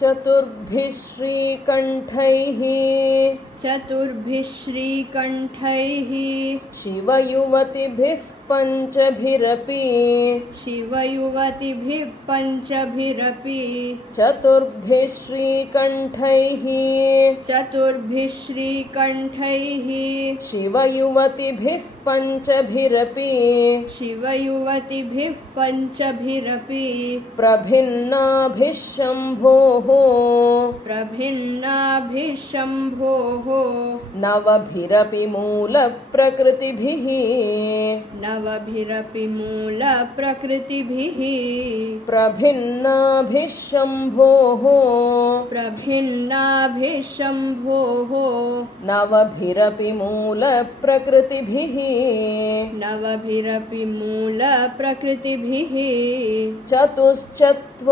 चतुर्भिः श्रीकण्ठैः शिवयुवतिभिः पञ्चभिरपि चतुर्भिः श्रीकण्ठैः शिवयुवतिभिः पञ्चभिरपि प्रभिन्नाभिः शम्भोः नवभिरपि मूलप्रकृतिभिः प्रभिन्नाभिः शम्भोः नवभिरपि मूलप्रकृतिभिः चतुश्चत्वारिंशत्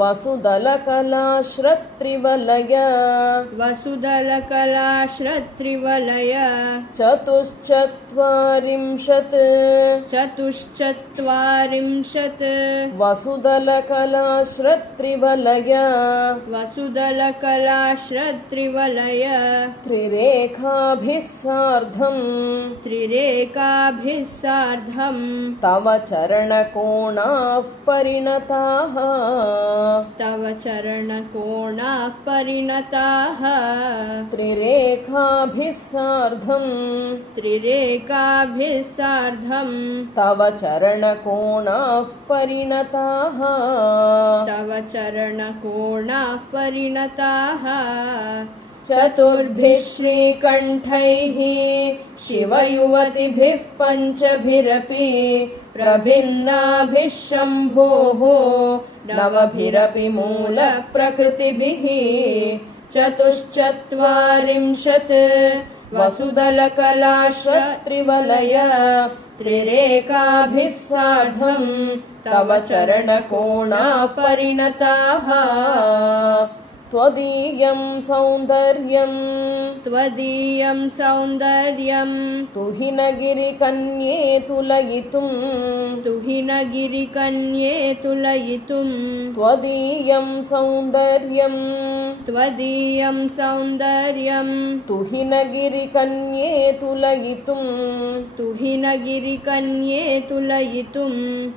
वसुदलकलाश्रत्रिवलय चतुश्चत्वारिंशत् वसुदलकलाश्रत्रिवलय त्रिरेखाभिः सार्धम् तव चरणकोणाः परिणताः त्रिरेखाभिः सार्धम् तव चरणकोणाः परिणताः चतुर्भिः श्रीकण्ठैः शिवयुवतिभिः पञ्चभिरपि प्रभिन्नाभिः शम्भोः नवभिरपि मूलप्रकृतिभिः चतुश्चत्वारिंशत् वसुदलकलाश्रत्रिवलय त्रिरेखाभिः सार्धम् तव चरणकोणाः परिणताः त्वदीयं सौन्दर्यं तुहिनगिरिकन्ये तुलयितुम् त्वदीयं सौन्दर्यं तुहिनगिरिकन्ये तुलयितुम्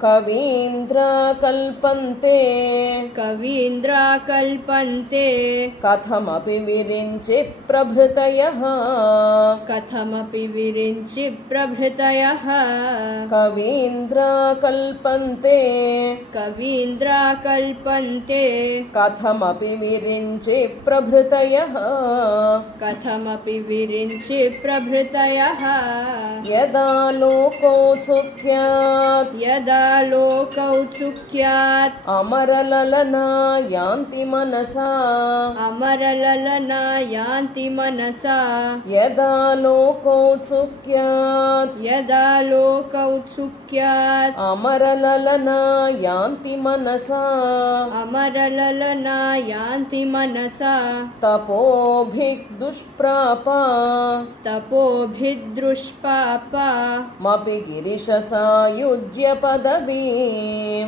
कवीन्द्राकल्पन्ते कथमपि विरिञ्चि प्रभृतयः कवीन्द्राकल्पन्ते कथमपि विरिञ्चि प्रभृतयः यदा लोकौत्सुक्यात् अमरललना यान्ति मनसा यदा लोकौत्सुक्यात् अमरललना यान्ति मनसा तपोभिः दुष्प्रापा मपि गिरिशसायुज्य पदवीं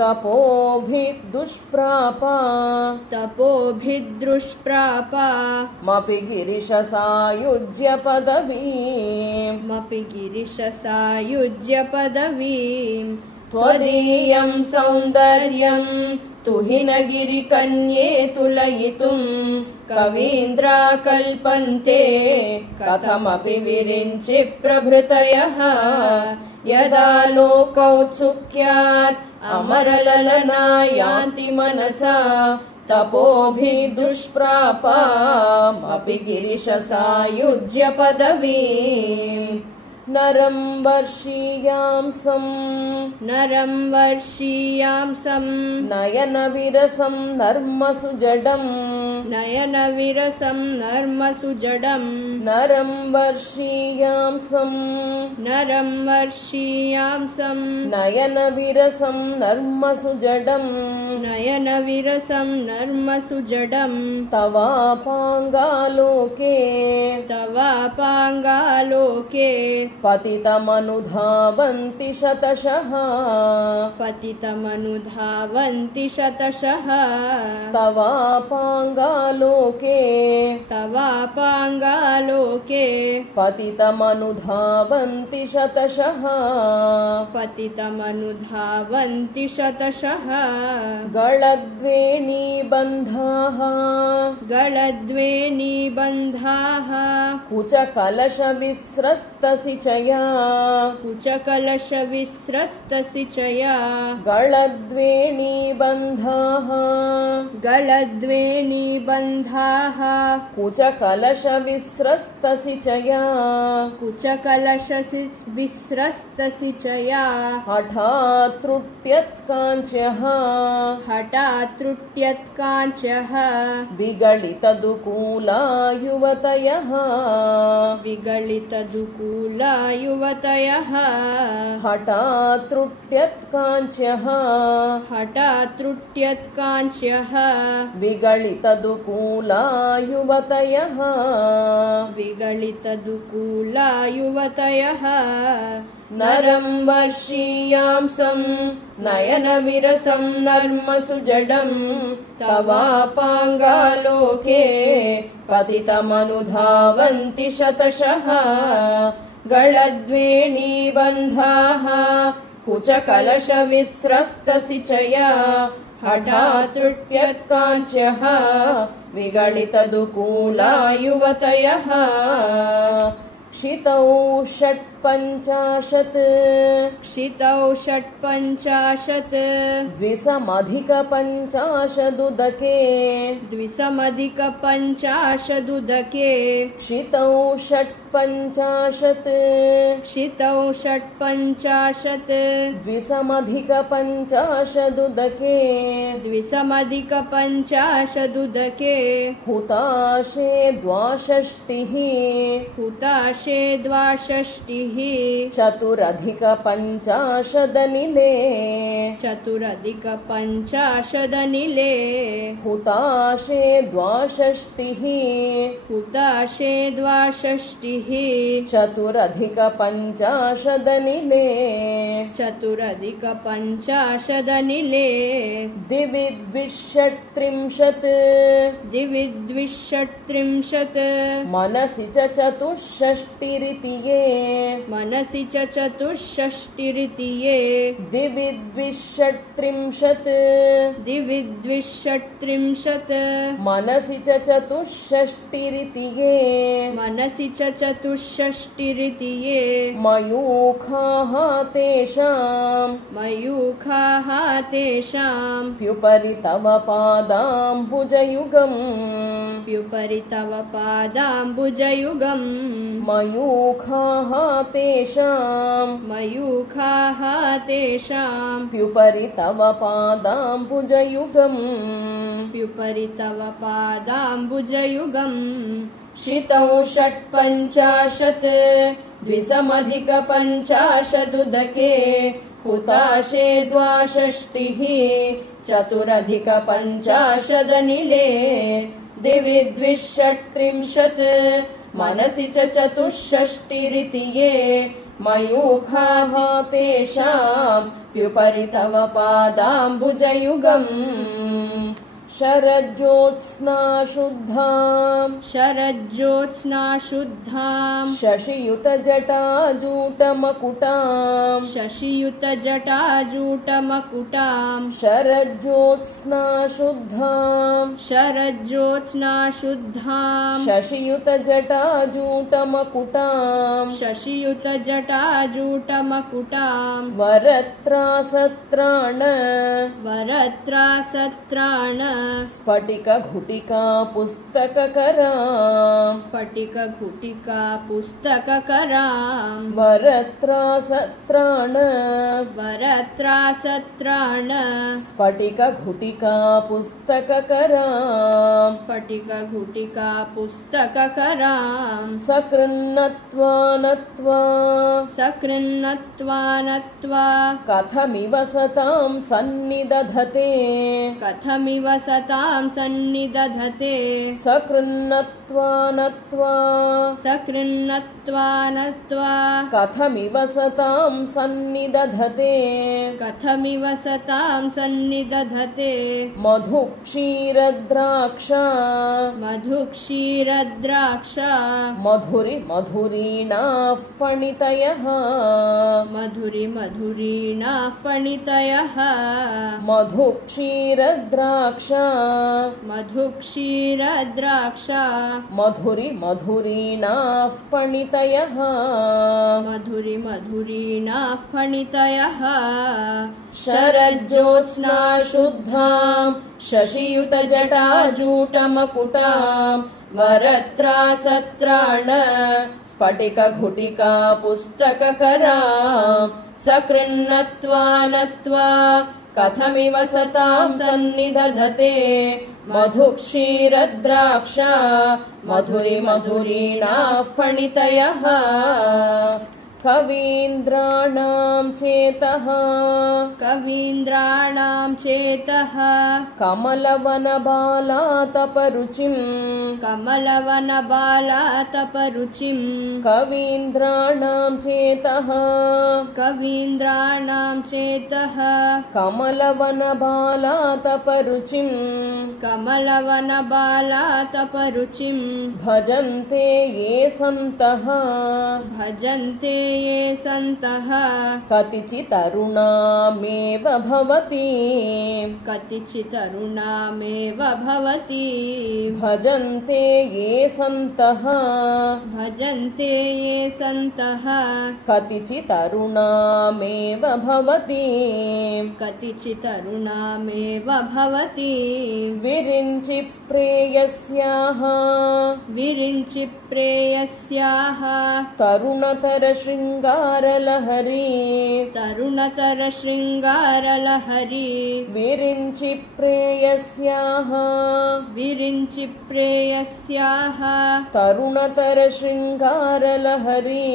तपोभिः दुष्प्रापा मपि गिरिशसायुज्य पदवीं त्वदीयं सौन्दर्यं तुहिनगिरिकन्ये तुलयितुम् कवीन्द्राकल्पन्ते कथमपि विरिञ्चि प्रभृतयः यदा लोकौत्सुक्यात् अमरललना यान्ति मनसा तपोभिः दुष्प्रापामपि गिरिशसायुज्य पदवीम् नरं वर्षीयांसं नयनविरसं नर्मसु जडम् नयनविरसं नर्मसुजडं नरं वर्षीयांसं नयनविरसं नर्मसुजडं नर्मसुजडं तवापाङ्गालोके पतितमनुधावन्ति शतशः तवापाङ्गालोके पतितमनुधावन्ति शतशः गलद्वेणीबन्धाः कुचकलशविस्रस्तसिचया गलद्वेणीबन्धाः कुचकलशविस्रस्तसिचया हठात्त्रुट्यत्काञ्च्यः विगलितदुकूला युवतयः हठात्त्रुट्यत्काञ्च्यः विगलितदुकूला युवतयः नरं वर्षीयांसं नयनविरसं नर्मसुजडं तवापाङ्गालोके पतितमनुधावन्ति शतशः गलद्वेणीबन्धाः कुचकलशविस्रस्तसिचया हठात्त्रुट्यत्काञ्च्यः विगलितदुकूला युवतयः क्षितौ षट्पञ्चाशत् द्विसमधिकपञ्चाशदुदके क्षितौ षट्पञ्चाशत् द्विसमधिकपञ्चाशदुदके हुताशे द्वाषष्टिः चतुरधिकपञ्चाशदनिले हुताशे द्वाषष्टिः चतुरधिकपञ्चाशदनिले दिविद्विषट्त्रिंशत् मनसि च चतुष्षष्टिरिति ये दिविद्विषट्त्रिंशत् मनसि च चतुष्षष्टिरिति ये मयूखाः तेषां प्युपरि तव पादाम्बुजयुगम् मयूखाः तेषां प्युपरि तव पादाम्बुजयुगम् क्षितौ षट्पञ्चाशत् द्विसमधिकपञ्चाशदुदके हुताशे द्वाषष्टिः चतुरधिकपञ्चाशदनिले दिविद्विषट्त्रिंशत् मनसि च चतुष्षष्टिरिति ये मयूखाः तेषां प्युपरि तव पादाम्बुजयुगम् शरज्योत्स्ना शुद्धां शशियुतजटाजूटमकुटां शरज्योत्स्ना शुद्धां शशियुतजटाजूटमकुटां वरत्रासत्राण स्फटिकघुटिका पुस्तककरा स्फटिकघुटिका पुस्तककरां वरत्रासत्राण वरत्रासत्राण स्फटिकघुटिका पुस्तककरा स्फटिकघुटिका पुस्तककरां सकृन्नत्वा नत्वा सकृन्नत्वा नत्वा कथमिव सतां सन्निदधते कथमिव सतां सन्निदधते सकृन्नत्वा नत्वा सकृन्नत्वा नत्वा कथमिव सतां सन्निदधते कथमिव सतां सन्निदधते मधुक्षीरद्राक्षा मधुक्षीरद्राक्षा मधुरीणाः पणितयः मधुरीणाः पणितयः मधुक्षीरद्राक्षा मधुक्षीरद्राक्षा मधुरीणाः पणितयः मधुरीणाः पणितयः शरज्योत्स्ना शुद्धां शशियुतजटाजूटमकुटां वरत्रासत्राण स्फटिकघुटिका पुस्तककरां सकृन्नत्वा नत्वा कथमिव सतां सन्निदधते मधुक्षीरद्राक्षा मधुरीणाः पणितयः कवीन्द्राणां चेतः कवीन्द्राणां चेतः कमलवनबालातपरुचिं कमलवनबालातपरुचिं कवीन्द्राणां चेतः कवीन्द्राणां चेतः कमलवनबालातपरुचिं कमलवनबालातपरुचिं भजन्ते ये सन्तः भजन्ते ये सन्तः कतिचितरुणामेव भवति कतिचितरुणामेव भवति भजन्ते ये सन्तः भजन्ते ये सन्तः कतिचितरुणामेव भवति कतिचितरुणामेव भवति विरिञ्चि प्रेयस्याः विरिञ्चि प्रेयस्याः तरुणतरशृङ्गारलहरी तरुणतरशृङ्गारलहरी विरिञ्चि प्रेयस्याः विरिञ्चि प्रेयस्याः तरुणतरशृङ्गारलहरी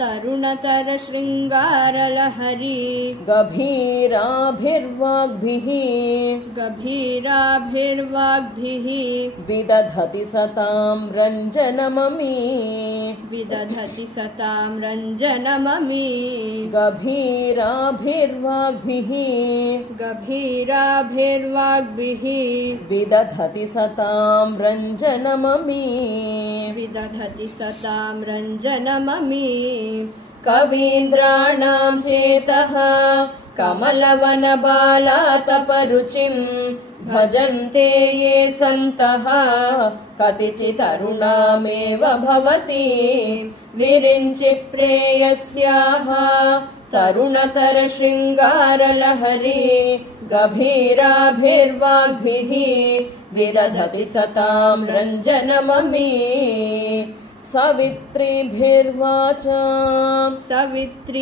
तरुणतरशृङ्गारलहरी गभीराभिर्वाग्भिः गभीराभिर्वाग्भिः विदधति सतां रञ्जनममी विदधति सतां रञ्जनममी गभीराभिर्वाग्भिः गभीराभिर्वाग्भिः विदधति सतां रञ्जनममी विदधति सतां रञ्जनममी कवीन्द्राणां चेतः कमलवनबालातपरुचिं भजन्ते ये सन्तः कतिचितरुणामेव भवति विरिञ्चि प्रेयस्याः तरुणतरशृङ्गारलहरी गभीराभिर्वाग्भिः विदधति सतां रञ्जनममी सवित्रीभिर्वाचां सवित्रीभिर्वाचां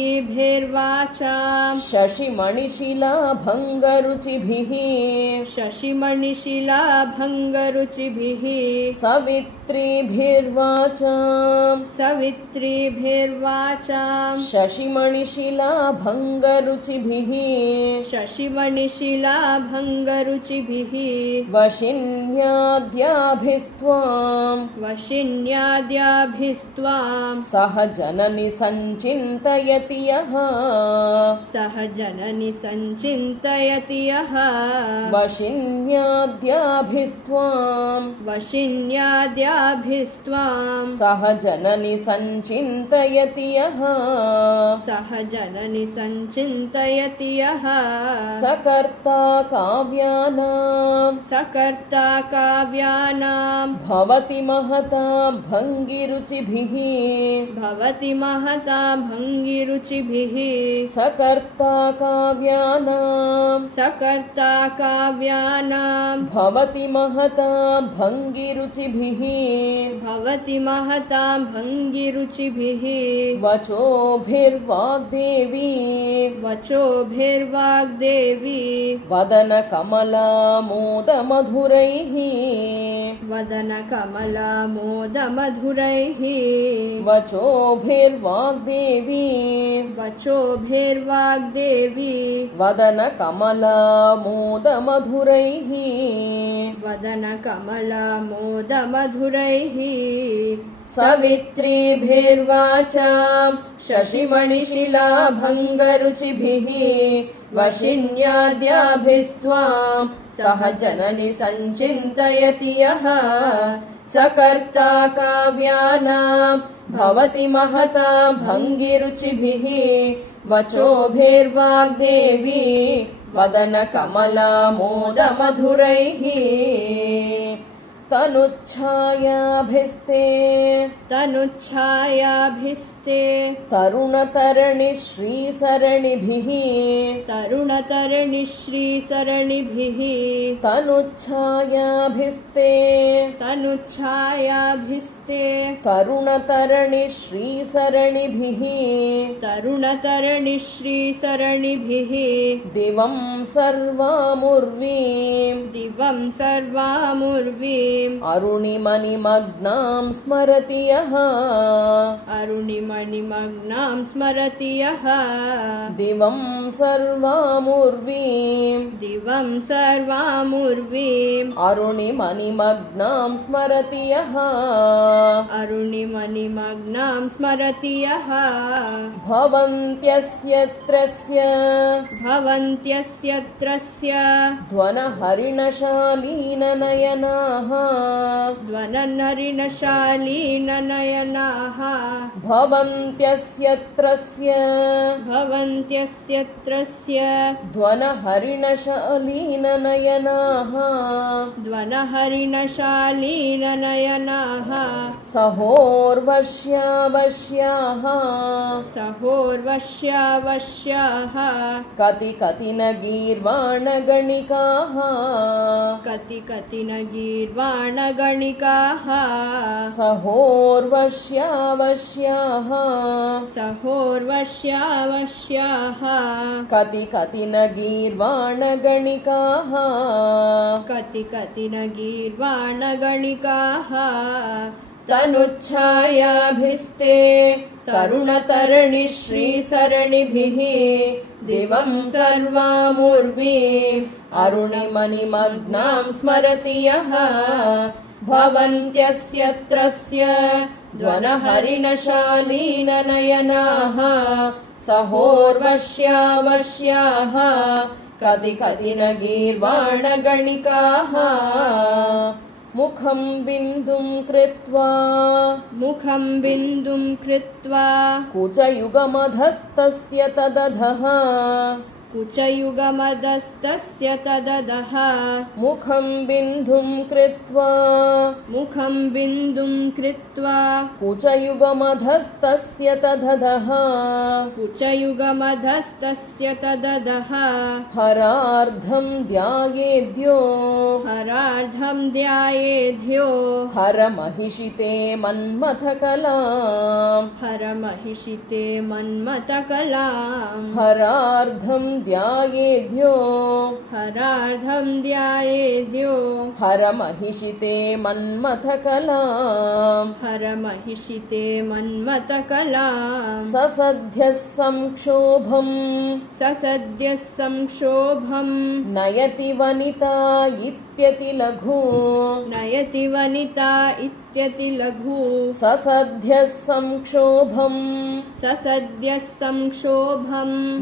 शशिमणिशिलाभङ्गरुचिभिः शशिमणिशिलाभङ्गरुचिभिः सवित्रीभिर्वाचां सवित्रीभिर्वाचां शशिमणिशिलाभङ्गरुचिभिः शशिमणिशिलाभङ्गरुचिभिः वशिन्याद्याभिस्त्वां वशिन्याद्याभिस्त्वां सह जननि सञ्चिन्तयति यः सह जननि सञ्चिन्तयति यः वशिन्याद्याभिस्त्वां वशिन्याद्या विद्याभिस्त्वाम् सह जननि सञ्चिन्तयति यः सह जननि सञ्चिन्तयति यः सकर्ता काव्यानां सकर्ता काव्यानां भवति महता भङ्गिरुचिभिः भवति महता भङ्गिरुचिभिः सकर्ता काव्यानां सकर्ता काव्यानां भवति महता भङ्गिरुचिभिः भवति महता भङ्गिरुचिभिः वचोभिर्वाग्देवी वचोभिर्वाग्देवी वदनकमलामोदमधुरैः वदनकमलामोदमधुरैः वचोभिर्वाग्देवी वचोभिर्वाग्देवी वदनकमलामोदमधुरैः वदनकमलामोदमधुरैः सवित्रीभिर्वाचां शशिमणिशिलाभङ्गरुचिभिः वशिन्याद्याभिस्त्वां सह जननि सञ्चिन्तयति यः सकर्ता काव्यानां भवति महता भङ्गिरुचिभिः वचोभिर्वाग्देवी वदनकमलामोदमधुरैः तनुच्छायाभिस्ते तनुच्छायाभिस्ते तरुणतरणिश्रीसरणिभिः तरुणतरणिश्रीसरणिभिः तनुच्छायाभिस्ते तनुच्छायाभिस्ते तरुणतरणिश्रीसरणिभिः तरुणतरणिश्रीसरणिभिः दिवं सर्वामुर्वीं दिवं सर्वामुर्वीम् अरुणिमणिमग्नां स्मरति यः अरुणिमणिमग्नां स्मरति यः दिवं सर्वामुर्वीं दिवं सर्वामुर्वीम् अरुणिमणिमग्नां स्मरति यः अरुणिमणिमग्नां स्मरति यः भवन्त्यस्यत्रस्य भवन्त्यस्यत्रस्य ध्वनहरिणशालीननयनाः ध्वननरिणशालीननयनाः भवन्त्यस्यत्रस्य भवन्त्यस्यत्रस्य ध्वनहरिणशालीननयनाः ध्वनहरिणशालीननयनाः सहोर्वश्यावश्याः सहोर्वश्यावश्याः कति न गीर्वाणगणिकाः कति न गीर्वाणगणिकाः सहोर्वश्यावश्याः सहोर्वश्यावश्याः कति न गीर्वाणगणिकाः कति न गीर्वाणगणिकाः तनुच्छायाभिस्ते तरुणतरणिश्रीसरणिभिः दिवं सर्वामुर्वीम् अरुणिमणिमग्नां स्मरति यः भवन्त्यस्यत्रस्य ध्वनहरिणशालीननयनाः सहोर्वश्यावश्याः कति न गीर्वाणगणिकाः मुखं बिन्दुं कृत्वा कुचयुगमधस्तस्य तदधः कुचयुगमदस्तस्य तददः मुखं बिन्दुं कृत्वा कुचयुगमधस्तस्य तदधः कुचयुगमधस्तस्य तददः हरार्धं ध्यायेद्यो हरमहिषिते मन्मथकलाम् हरमहिषिते मन्मथकलाम् हरार्धं ध्यायेद्यो हरमहिषिते मन्मथकलाम् हरमहिषिते मन्मथकलाम् ससद्यः संक्षोभम् नयति वनिता इत्यतिलघु ससद्यः संक्षोभम्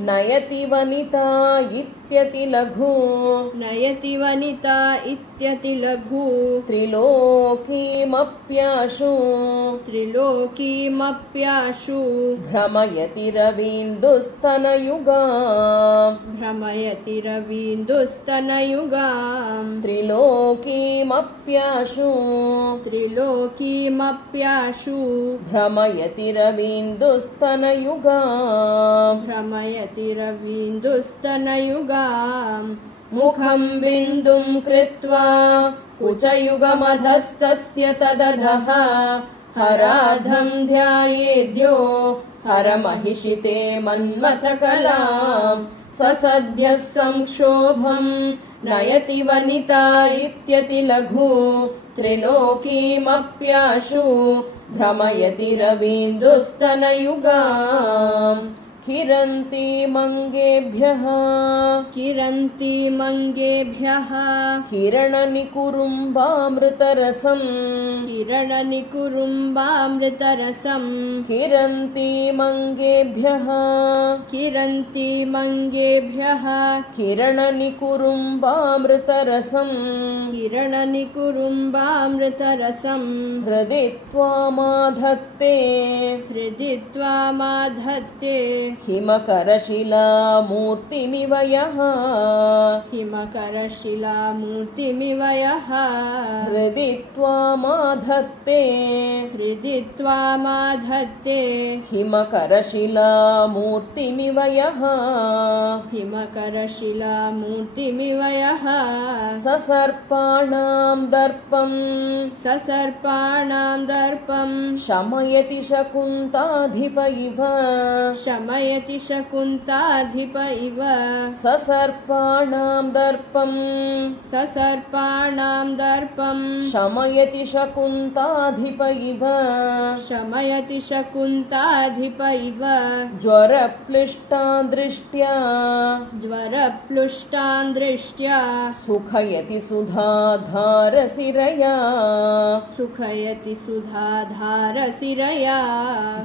नयति वनिता इत्यति लघु नयति वनिता इत्यति लघु त्रिलोकीमप्याशु त्रिलोकीमप्याशु भ्रमयति रवीन्दुस्तनयुगा भ्रमयति रवीन्दुस्तनयुगाम् त्रिलोकीमप्याशु त्रिलोकीमप्याशु भ्रमयति रवीन्दुस्तनयुगा भ्रमयति रवीन्दुस्तनयुगाम् मुखं बिन्दुं कृत्वा कुचयुगमधस्तस्य तदधः हरार्धं ध्यायेद्यो हरमहिषिते मन्मथकलाम् स सद्यः संक्षोभं नयति वनिता इत्यति लघु त्रिलोकीमप्याशु भ्रमयति रवीन्दुस्तनयुगाम् किरन्तीमङ्गेभ्यः किरन्तीमङ्गेभ्यः किरणनिकुरुम्बामृतरसम् किरणनिकुरुम्बामृतरसम् किरन्तीमङ्गेभ्यः किरन्तीमङ्गेभ्यः किरणनिकुरुम्बामृतरसम् किरणनिकुरुम्बामृतरसम् हृदि त्वामाधत्ते हृदि त्वामाधत्ते हिमकरशिलामूर्तिमिव यः हिमकरशिलामूर्तिमिव यः हृदि त्वामाधत्ते हृदि त्वामाधत्ते हिमकरशिलामूर्तिमिव यः हिमकरशिलामूर्तिमिव यः ससर्पाणां दर्पम् ससर्पाणां दर्पम् शमयति शकुन्ताधिप इव शमयति शकुन्ताधिप इव ससर्पाणां दर्पम् ससर्पाणां दर्पम् शमयति शकुन्ताधिप इव शमयति शकुन्ताधिप इव ज्वरप्लिष्टा दृष्ट्या ज्वरप्लुष्टां दृष्ट्या सुखयति सुधाधारसिरया सुखयति सुधाधारसिरया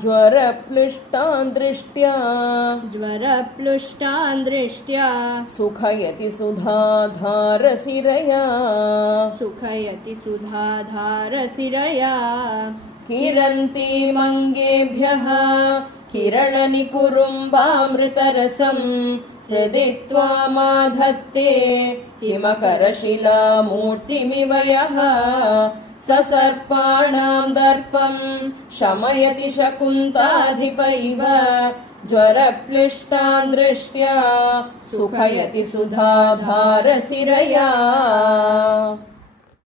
ज्वरप्लिष्टां दृष्ट्या ज्वरप्लुष्टां दृष्ट्या सुखयति सुधाधारसिरया सुखयति सुधाधारसिरया किरन्तीमङ्गेभ्यः किरणनिकुरुम्बामृतरसम् हृदि त्वामाधत्ते हिमकरशिलामूर्तिमिव यः ससर्पाणां दर्पम् शमयति शकुन्ताधिप इव ज्वरप्लिष्टां दृष्ट्या सुखयति सुधाधारसिरया।